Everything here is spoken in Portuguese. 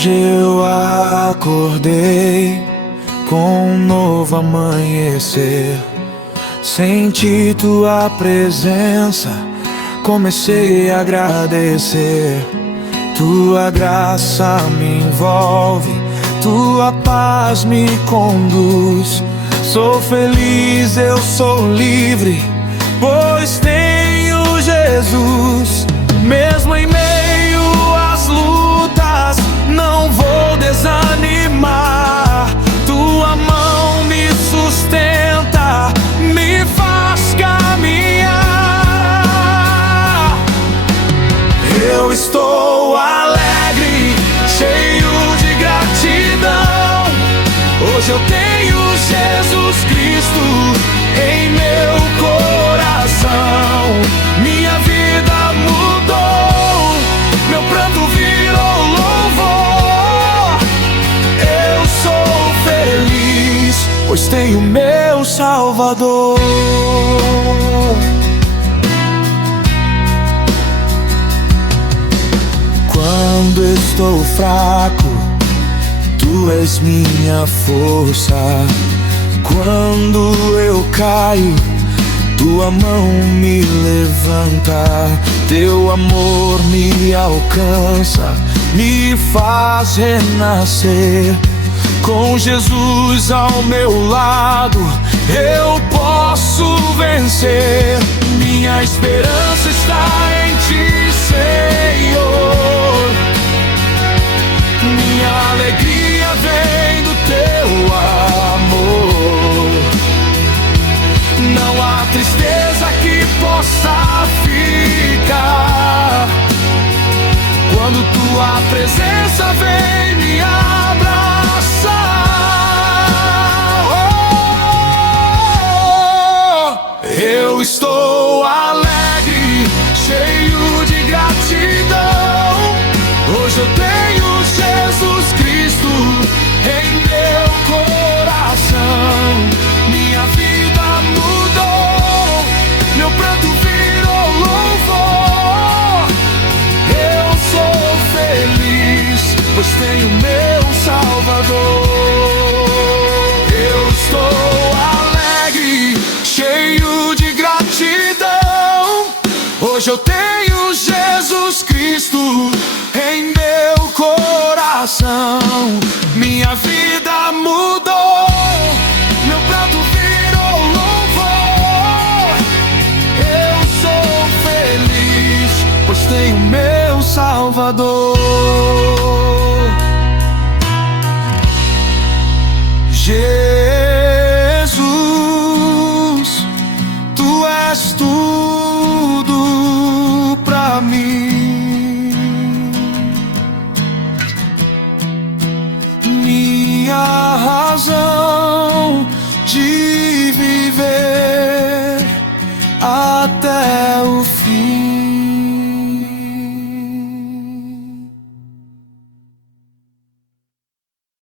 Hoje eu acordei com um novo amanhecer. Senti tua presença, comecei a agradecer. Tua graça me envolve, tua paz me conduz. Sou feliz, eu sou livre, pois tenho Jesus. Mesmo em meio às lutas, não vou desanimar. Tua mão me sustenta, me faz caminhar. Eu estou alegre, cheio de gratidão. Hoje eu tenho Jesus Cristo em meu coração. Minha vida mudou, meu pranto virou louvor. Eu sou feliz, pois tenho meu Salvador. Quando estou fraco, Tu és minha força. Quando eu caio, Tua mão me levanta. Teu amor me alcança, me faz renascer. Com Jesus ao meu lado, eu posso vencer. Minha esperança está em Ti, Senhor. Minha alegria vem do Teu amor. Não há tristeza que possa ficar quando Tua presença vem me abraçar. Eu estou alegre, cheio de gratidão. Hoje eu tenho Jesus Cristo em meu coração. Minha vida mudou, meu pranto virou louvor. Eu sou feliz, pois tenho meu Salvador. Eu estou alegre, cheio de gratidão. Hoje eu tenho Jesus Cristo em meu coração. Minha vida mudou, meu pranto virou louvor. Eu sou feliz, pois tenho meu Salvador. Jesus, Tu és tudo pra mim. Minha razão de viver.